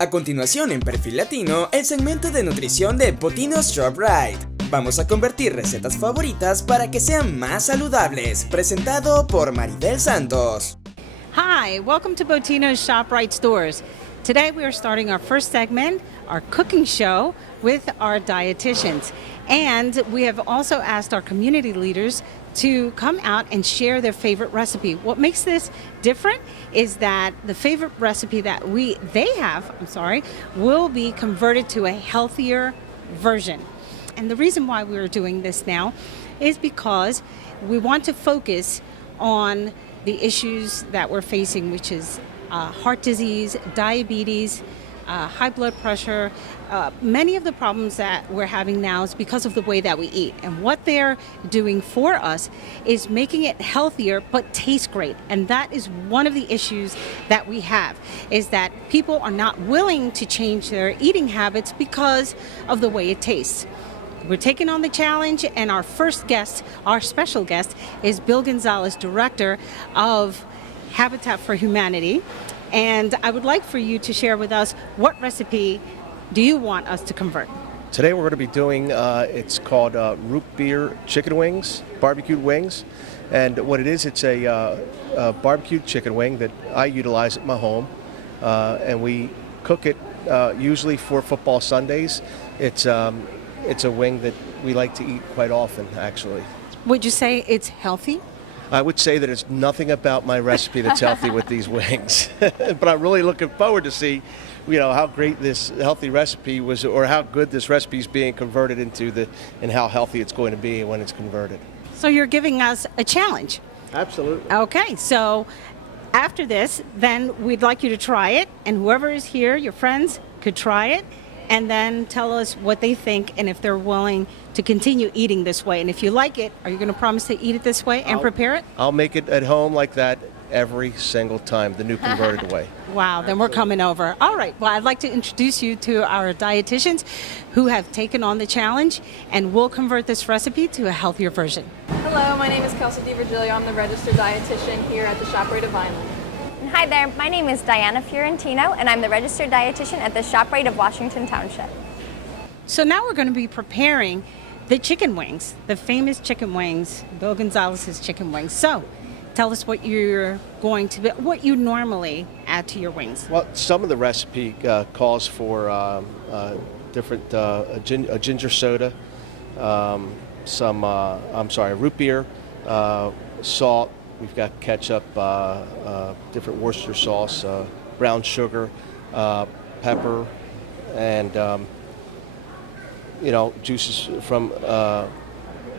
A continuación en Perfil Latino, el segmento de nutrición de Bottino's ShopRite. Vamos a convertir recetas favoritas para que sean más saludables. Presentado por Maribel Santos. Hi, welcome to Bottino's ShopRite stores. Today we are starting our first segment, our cooking show, with our dietitians. And we have also asked our community leaders to come out and share their favorite recipe. What makes this different is that the favorite recipe that they have will be converted to a healthier version. And the reason why we're doing this now is because we want to focus on the issues that we're facing, which is heart disease, diabetes, high blood pressure. Many of the problems that we're having now is because of the way that we eat. And what they're doing for us is making it healthier but taste great. And that is one of the issues that we have, is that people are not willing to change their eating habits because of the way it tastes. We're taking on the challenge, and our first guest, our special guest, is Bill Gonzalez, Director of Habitat for Humanity. And I would like for you to share with us, what recipe do you want us to convert? Today we're going to be doing, it's called root beer chicken wings, barbecued wings. And what it is, it's a barbecued chicken wing that I utilize at my home. And we cook it usually for football Sundays. It's a wing that we like to eat quite often, actually. Would you say it's healthy? I would say that it's nothing about my recipe that's healthy with these wings. But I'm really looking forward to see, how great this healthy recipe was, or how good this recipe is being converted into and how healthy it's going to be when it's converted. So you're giving us a challenge. Absolutely. Okay, so after this, then we'd like you to try it, and whoever is here, your friends, could try it, and then tell us what they think and if they're willing to continue eating this way. And if you like it, are you going to promise to eat it this way and prepare it? I'll make it at home like that every single time, the new converted way. Wow, then we're coming over. All right, well, I'd like to introduce you to our dietitians who have taken on the challenge and will convert this recipe to a healthier version. Hello, my name is Kelsey DiVirgilio. I'm the registered dietitian here at the ShopRite of Vineland. Hi there, my name is Diana Fiorentino, and I'm the registered dietitian at the ShopRite of Washington Township. So now we're going to be preparing the chicken wings, the famous chicken wings, Bill Gonzalez's chicken wings. So tell us what what you normally add to your wings. Well, some of the recipe calls for different, a ginger soda, root beer, salt. We've got ketchup, different Worcester sauce, brown sugar, pepper, and juices from a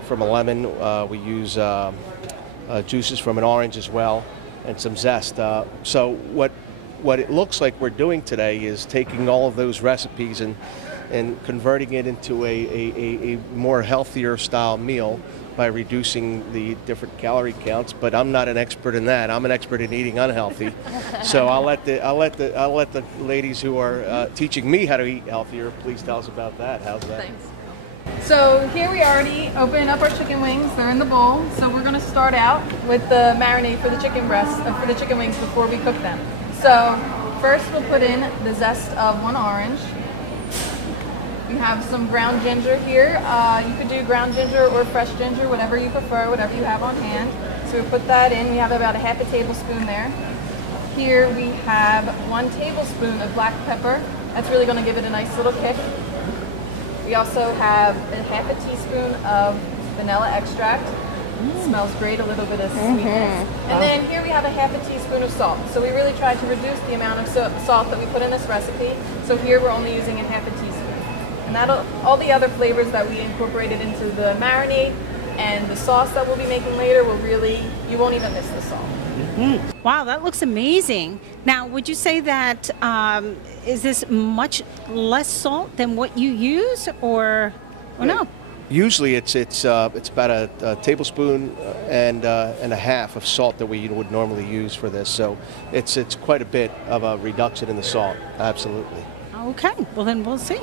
lemon. We use juices from an orange as well, and some zest. So what it looks like we're doing today is taking all of those recipes and converting it into a more healthier style meal by reducing the different calorie counts. But I'm not an expert in that. I'm an expert in eating unhealthy. So I'll let the ladies who are teaching me how to eat healthier please tell us about that. How's that? Thanks. So here we already opened up our chicken wings. They're in the bowl. So we're going to start out with the marinade for the chicken wings before we cook them. So first we'll put in the zest of one orange. We have some ground ginger here. You could do ground ginger or fresh ginger, whatever you prefer, whatever you have on hand. So we put that in. We have about a half a tablespoon there. Here we have 1 tablespoon of black pepper. That's really going to give it a nice little kick. We also have a half a teaspoon of vanilla extract. It smells great, a little bit of sweetness. And then here we have a half a teaspoon of salt. So we really tried to reduce the amount of salt that we put in this recipe. So here we're only using a half a teaspoon. And all the other flavors that we incorporated into the marinade and the sauce that we'll be making later you won't even miss the salt. Mm-hmm. Wow, that looks amazing. Now, would you say that is this much less salt than what you use, or no? Usually it's about a tablespoon and a half of salt that we would normally use for this. So it's quite a bit of a reduction in the salt. Absolutely. Okay, well then we'll see.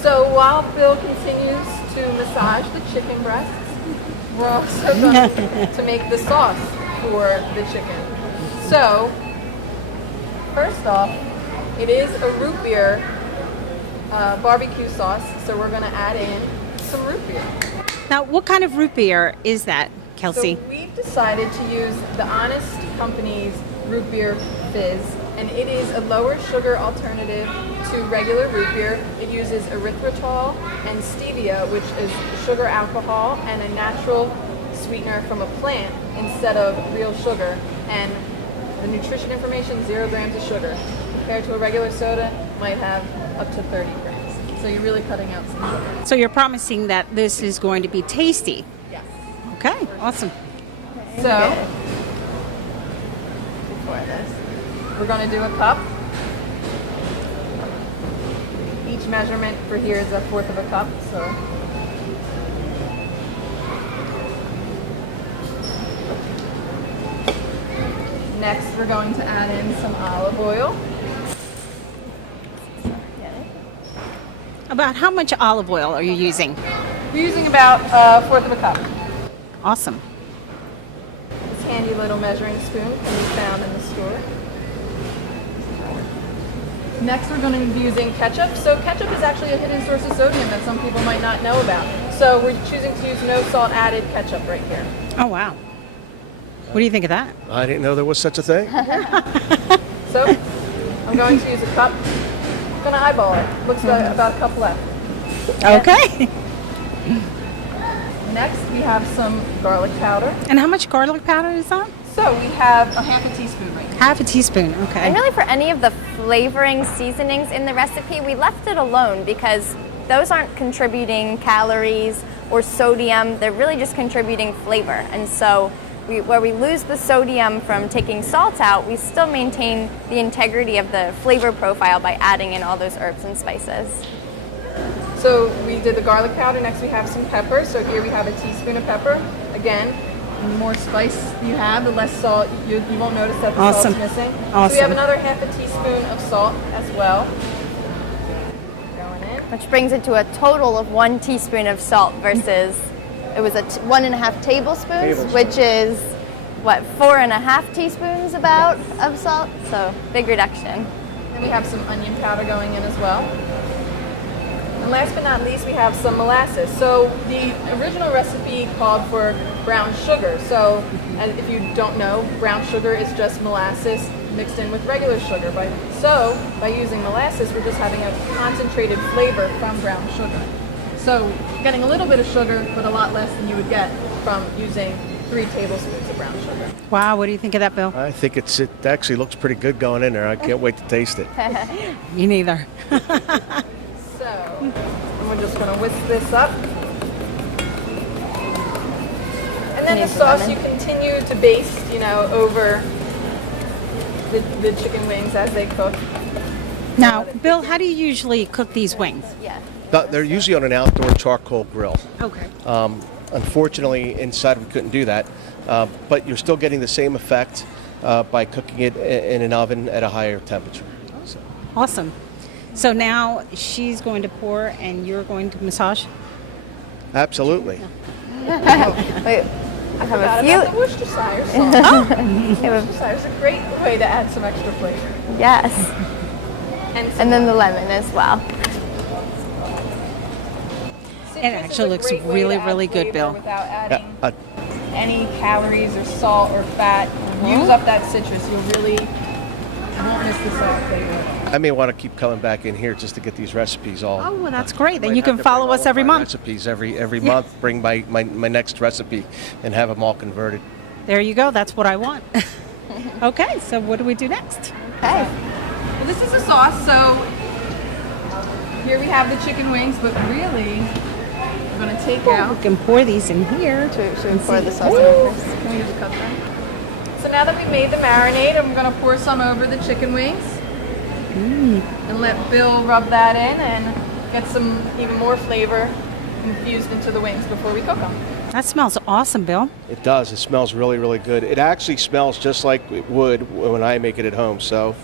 So while Bill continues to massage the chicken breasts, we're also going to make the sauce for the chicken. So first off, It is a root beer barbecue sauce, so we're going to add in some root beer. Now, what kind of root beer is that, Kelsey? So we've decided to use the Honest Company's root beer fizz, and it is a lower sugar alternative to regular root beer. It uses erythritol and stevia, which is sugar alcohol, and a natural sweetener from a plant instead of real sugar. And the nutrition information, 0 grams of sugar. Compared to a regular soda, might have up to 30 grams. So you're really cutting out some sugar. So you're promising that this is going to be tasty. Yes. Okay, awesome. So, before this, we're going to do a cup. Each measurement for here is 1/4 of a cup. So, next we're going to add in some olive oil. About how much olive oil are you using? We're using about 1/4 of a cup. Awesome. This handy little measuring spoon can be found in the store. Next, we're going to be using ketchup. So ketchup is actually a hidden source of sodium that some people might not know about. So we're choosing to use no salt added ketchup right here. Oh, wow. What do you think of that? I didn't know there was such a thing. So I'm going to use a cup. I'm going to eyeball it. Looks like about a cup left. Okay. Next, we have some garlic powder. And how much garlic powder is that? So we have a 1/2 teaspoon right here. Half a teaspoon, okay. And really for any of the flavoring seasonings in the recipe, we left it alone because those aren't contributing calories or sodium. They're really just contributing flavor. And so where we lose the sodium from taking salt out, we still maintain the integrity of the flavor profile by adding in all those herbs and spices. So we did the garlic powder. Next we have some pepper. So here we have a teaspoon of pepper. Again, the more spice you have, the less salt. You won't notice that the Awesome. salt's missing. Awesome. So we have another 1/2 teaspoon of salt as well. Going in. Which brings it to a total of 1 teaspoon of salt versus it was 1.5 tablespoons, which is what, 4.5 teaspoons about of salt. So big reduction. And we have some onion powder going in as well. And last but not least, we have some molasses. So the original recipe called for brown sugar. So and if you don't know, brown sugar is just molasses mixed in with regular sugar. So by using molasses, we're just having a concentrated flavor from brown sugar. So getting a little bit of sugar, but a lot less than you would get from using 3 tablespoons of brown sugar. Wow, what do you think of that, Bill? I think it actually looks pretty good going in there. I can't wait to taste it. Me neither. So we're just going to whisk this up. And then the sauce you continue to baste, over the chicken wings as they cook. Now, Bill, how do you usually cook these wings? Yeah. They're usually on an outdoor charcoal grill. Okay. Unfortunately, inside we couldn't do that, but you're still getting the same effect by cooking it in an oven at a higher temperature. So. Awesome. So now she's going to pour and you're going to massage? Absolutely. Wait, I have a few. About the Worcestershire sauce. Worcestershire is a great way to add some extra flavor. Yes. And then the lemon as well. It actually looks really, really good, Bill. Without adding any calories or salt or fat. Use up that citrus. You won't miss the salt flavor. I may want to keep coming back in here just to get these recipes all. Oh, well, that's great. Then Might you can have to follow bring us all every of my month. Recipes every month. Bring my next recipe and have them all converted. There you go. That's what I want. Okay, so what do we do next? Okay. Well, this is a sauce, so here we have the chicken wings, but really, we're going to take out. We can pour these in here. Should we pour the sauce in first? Can we use a cup then? So now that we've made the marinade, I'm going to pour some over the chicken wings. And let Bill rub that in and get some even more flavor infused into the wings before we cook them. That smells awesome, Bill. It does. It smells really, really good. It actually smells just like it would when I make it at home. So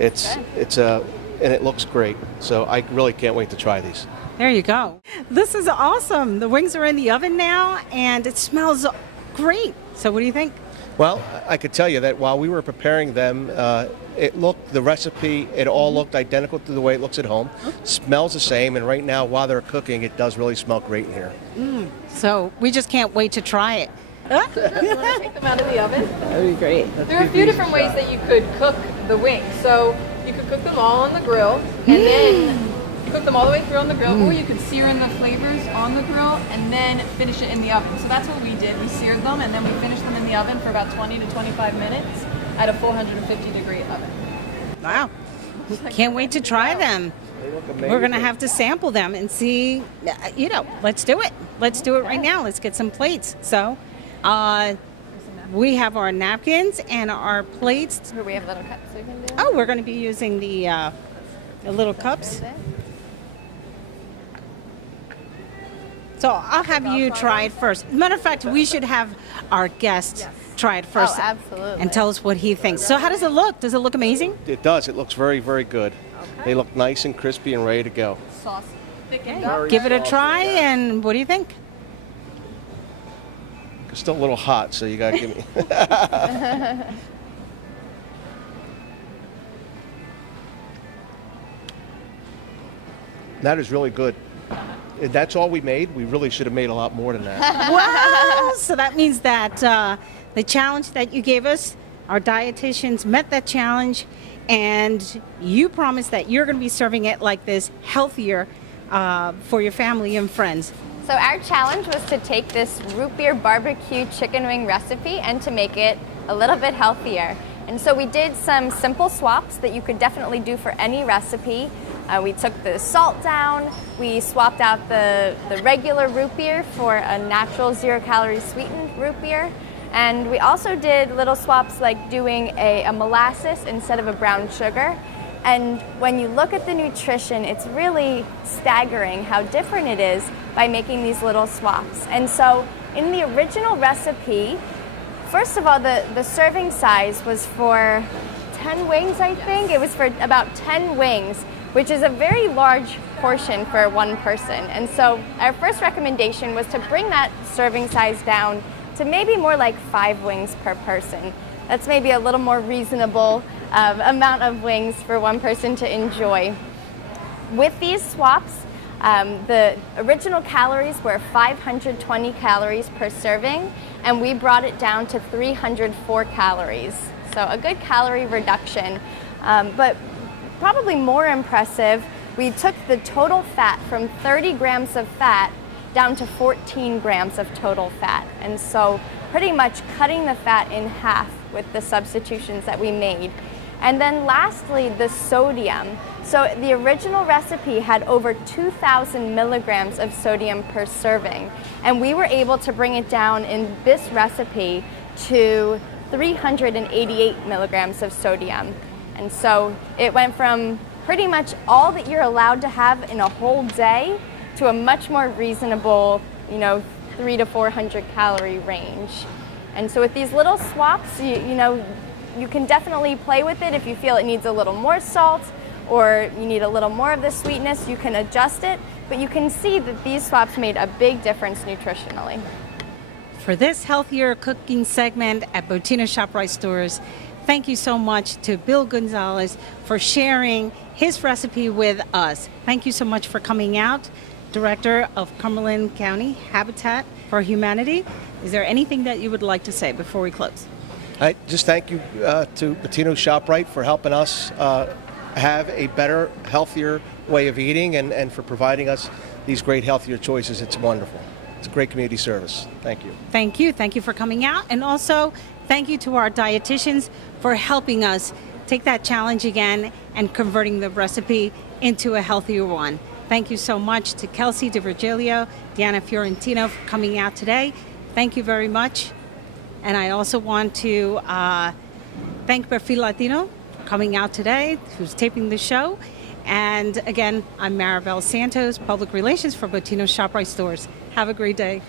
and it looks great. So I really can't wait to try these. There you go. This is awesome. The wings are in the oven now and it smells great. So what do you think? Well, I could tell you that while we were preparing them, the recipe, it all looked identical to the way it looks at home. Smells the same, and right now, while they're cooking, it does really smell great in here. So we just can't wait to try it. You want to take them out of the oven? That would be great. There are a few different ways that you could cook the wings. So you could cook them all on the grill and then cook them all the way through on the grill, or you could sear in the flavors on the grill and then finish it in the oven. So that's what we did. We seared them and then we finished them in the oven for about 20 to 25 minutes at a 450-degree oven. Wow. Can't wait to try them. They look amazing. We're going to have to sample them and see, let's do it. Let's do it right now. Let's get some plates. So we have our napkins and our plates. Here we have little cups we can do. Oh, we're going to be using the little cups. So I'll have you try it first. Matter of fact, we should have our guest try it first. Oh, absolutely. And tell us what he thinks. So how does it look? Does it look amazing? It does. It looks very, very good. They look nice and crispy and ready to go. Sauce. Give it a try, and what do you think? It's still a little hot, so you gotta give me. That is really good. If that's all we made, we really should have made a lot more than that. Wow! So that means that the challenge that you gave us, our dietitians met that challenge, and you promised that you're going to be serving it like this, healthier, for your family and friends. So our challenge was to take this root beer barbecue chicken wing recipe and to make it a little bit healthier. And so we did some simple swaps that you could definitely do for any recipe. We took the salt down, we swapped out the regular root beer for a natural 0-calorie sweetened root beer, and we also did little swaps like doing a molasses instead of a brown sugar. And when you look at the nutrition, it's really staggering how different it is by making these little swaps. And so in the original recipe, first of all, the serving size was for 10 wings, I think. It was for about 10 wings, which is a very large portion for one person. And so our first recommendation was to bring that serving size down to maybe more like 5 wings per person. That's maybe a little more reasonable amount of wings for one person to enjoy. With these swaps, the original calories were 520 calories per serving, and we brought it down to 304 calories. So a good calorie reduction, but probably more impressive, we took the total fat from 30 grams of fat down to 14 grams of total fat. And so pretty much cutting the fat in half with the substitutions that we made. And then lastly, the sodium. So the original recipe had over 2,000 milligrams of sodium per serving. And we were able to bring it down in this recipe to 388 milligrams of sodium. And so it went from pretty much all that you're allowed to have in a whole day to a much more reasonable, 300 to 400 calorie range. And so with these little swaps, you can definitely play with it. If you feel it needs a little more salt or you need a little more of the sweetness, you can adjust it. But you can see that these swaps made a big difference nutritionally. For this healthier cooking segment at Bottino ShopRite stores, thank you so much to Bill Gonzalez for sharing his recipe with us. Thank you so much for coming out, Director of Cumberland County Habitat for Humanity. Is there anything that you would like to say before we close? I just thank you to Bottino ShopRite for helping us have a better, healthier way of eating and for providing us these great, healthier choices. It's wonderful. It's a great community service. Thank you. Thank you. Thank you for coming out. And also, thank you to our dietitians for helping us take that challenge again and converting the recipe into a healthier one. Thank you so much to Kelsey DiVirgilio, Deanna Fiorentino for coming out today. Thank you very much. And I also want to thank Perfil Latino for coming out today, who's taping the show. And again, I'm Maribel Santos, Public Relations for Bottino ShopRite stores. Have a great day.